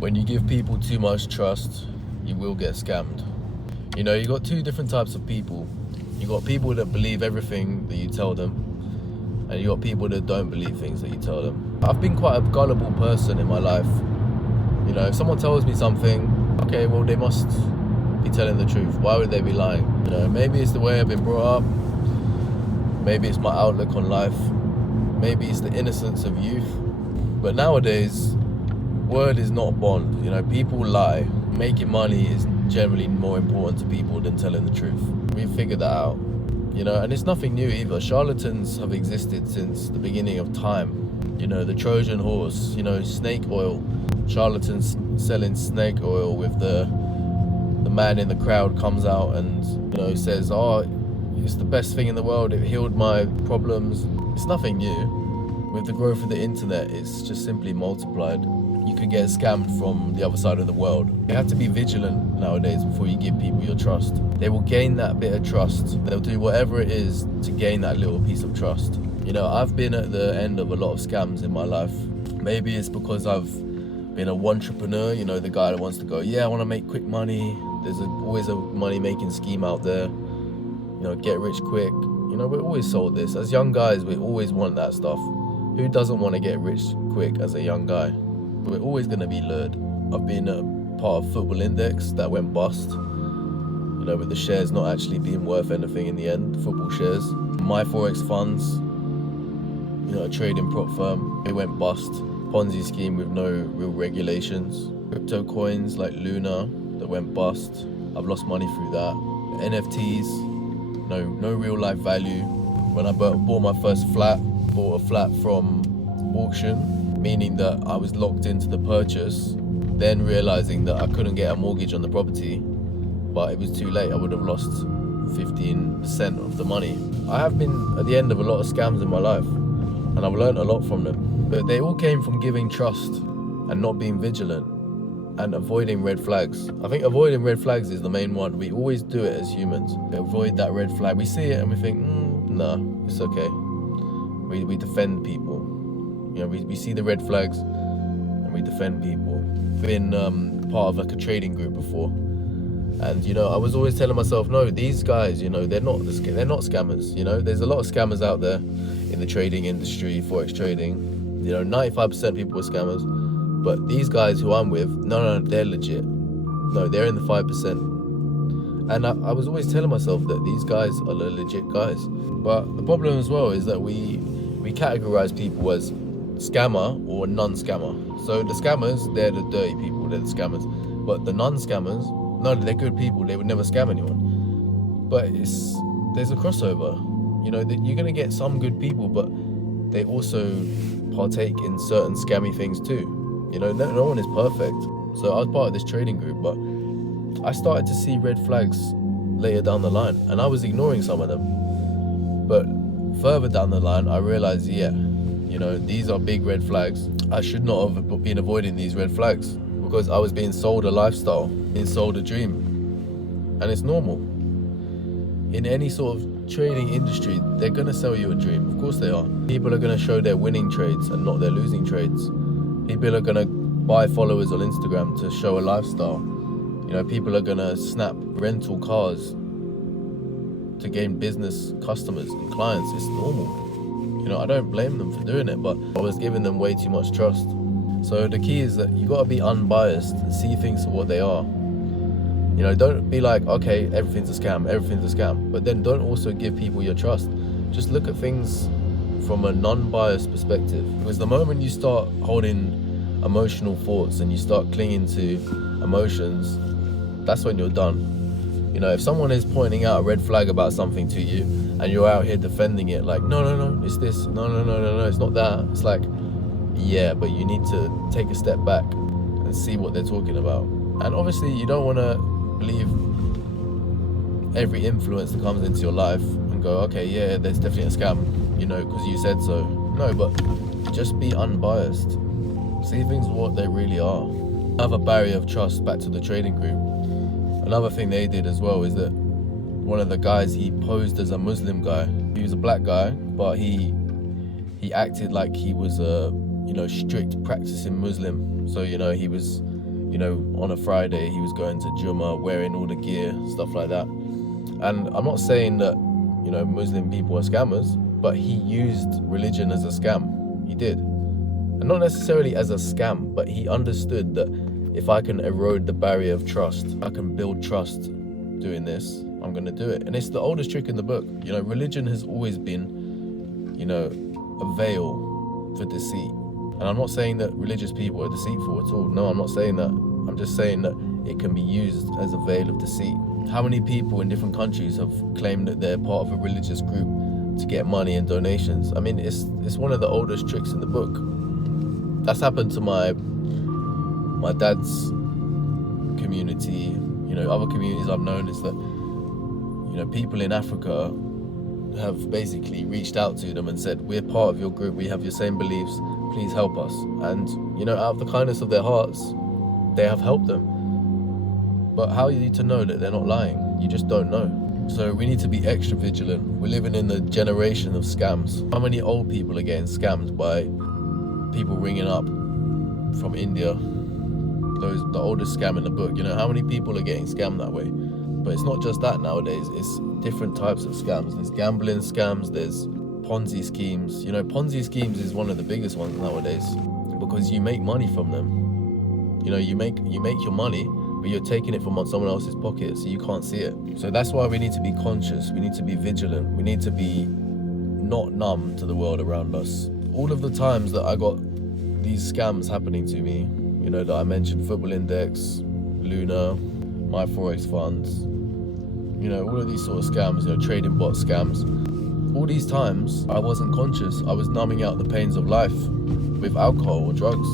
When you give people too much trust, you will get scammed. You know, you got two different types of people. You got people that believe everything that you tell them, and you got people that don't believe things that you tell them. I've been quite a gullible person in my life. You know, if someone tells me something, okay, well, they must be telling the truth. Why would they be lying? You know, maybe it's the way I've been brought up. Maybe it's my outlook on life. Maybe it's the innocence of youth. But nowadays, word is not bond. You know, people lie. Making money is generally more important to people than telling the truth. We figured that out. You know, and it's nothing new either. Charlatans have existed since the beginning of time. You know, the Trojan horse, you know, snake oil. Charlatans selling snake oil with the man in the crowd comes out and, you know, says, oh, it's the best thing in the world, it healed my problems. It's nothing new. With the growth of the internet, it's just simply multiplied. You could get scammed from the other side of the world. You have to be vigilant nowadays before you give people your trust. They will gain that bit of trust. They'll do whatever it is to gain that little piece of trust. You know, I've been at the end of a lot of scams in my life. Maybe it's because I've been a entrepreneur, you know, the guy that wants to go, yeah, I want to make quick money. There's always a money-making scheme out there. You know, get rich quick. You know, we're always sold this. As young guys, we always want that stuff. Who doesn't want to get rich quick as a young guy? We're always going to be lured. I've been a part of Football Index that went bust. You know, with the shares not actually being worth anything in the end, football shares. My Forex funds, you know, a trading prop firm, it went bust. Ponzi scheme with no real regulations. Crypto coins like Luna that went bust. I've lost money through that. NFTs, no real life value. When I bought my first flat, bought a flat from auction, meaning that I was locked into the purchase, then realizing that I couldn't get a mortgage on the property, but it was too late. I would have lost 15% of the money. I have been at the end of a lot of scams in my life, and I've learned a lot from them. But they all came from giving trust and not being vigilant and avoiding red flags. I think avoiding red flags is the main one. We always do it as humans. We avoid that red flag. We see it and we think, no, it's okay. We defend people. You know, we see the red flags and we defend people. Been part of like a trading group before, and you know, I was always telling myself, no, these guys, you know, they're not scammers. You know, there's a lot of scammers out there in the trading industry, forex trading. You know, 95% people are scammers, but these guys who I'm with, no, they're legit. No, they're in the 5%. And I was always telling myself that these guys are the legit guys. But the problem as well is that we categorize people as scammer or non-scammer. So the scammers, they're the dirty people, they're the scammers. But the non-scammers, no, they're good people, they would never scam anyone. But there's a crossover. You know, you're gonna get some good people, but they also partake in certain scammy things too. You know, no one is perfect. So I was part of this trading group, but I started to see red flags later down the line, and I was ignoring some of them. But further down the line, I realized, yeah, you know, these are big red flags. I should not have been avoiding these red flags because I was being sold a lifestyle, being sold a dream. And it's normal. In any sort of trading industry, they're going to sell you a dream. Of course they are. People are going to show their winning trades and not their losing trades. People are going to buy followers on Instagram to show a lifestyle. You know, people are going to snap rental cars to gain business customers and clients. It's normal. You know, I don't blame them for doing it, but I was giving them way too much trust. So the key is that you got to be unbiased and see things for what they are. You know, don't be like, okay, everything's a scam, but then don't also give people your trust. Just look at things from a non-biased perspective. Because the moment you start holding emotional thoughts and you start clinging to emotions, that's when you're done. You know, if someone is pointing out a red flag about something to you and you're out here defending it like, no, it's this, no, it's not that. It's like, yeah, but you need to take a step back and see what they're talking about. And obviously you don't want to believe every influence that comes into your life and go, okay, yeah, there's definitely a scam, you know, because you said so. No, but just be unbiased. See things what they really are. Another barrier of trust, back to the trading group. Another thing they did as well is that one of the guys, he posed as a Muslim guy. He was a black guy, but he acted like he was a, you know, strict practicing Muslim. So, you know, he was You know, on a Friday he was going to Jummah, wearing all the gear, stuff like that. And I'm not saying that, you know, Muslim people are scammers, but he used religion as a scam. He did. And not necessarily as a scam, but he understood that if I can erode the barrier of trust, I can build trust doing this, I'm going to do it. And it's the oldest trick in the book. You know, religion has always been, you know, a veil for deceit. And I'm not saying that religious people are deceitful at all. No, I'm not saying that. I'm just saying that it can be used as a veil of deceit. How many people in different countries have claimed that they're part of a religious group to get money and donations? I mean, it's one of the oldest tricks in the book. That's happened to my dad's community. You know, other communities I've known is that, you know, people in Africa have basically reached out to them and said, we're part of your group, we have your same beliefs, please help us. And, you know, out of the kindness of their hearts, they have helped them. But how are you to know that they're not lying? You just don't know. So we need to be extra vigilant. We're living in the generation of scams. How many old people are getting scammed by people ringing up from India? The oldest scam in the book. You know, how many people are getting scammed that way? But it's not just that nowadays. It's different types of scams. There's gambling scams, there's Ponzi schemes. You know, Ponzi schemes is one of the biggest ones nowadays because you make money from them. You know, you make your money, but you're taking it from someone else's pocket, so you can't see it. So that's why we need to be conscious. We need to be vigilant. We need to be not numb to the world around us. All of the times that I got these scams happening to me, you know, that I mentioned, Football Index, Luna, My Forex Funds, you know, all of these sort of scams, you know, trading bot scams. All these times, I wasn't conscious. I was numbing out the pains of life with alcohol or drugs.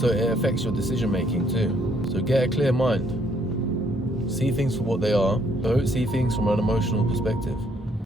So it affects your decision making too. So get a clear mind. See things for what they are. Don't see things from an emotional perspective.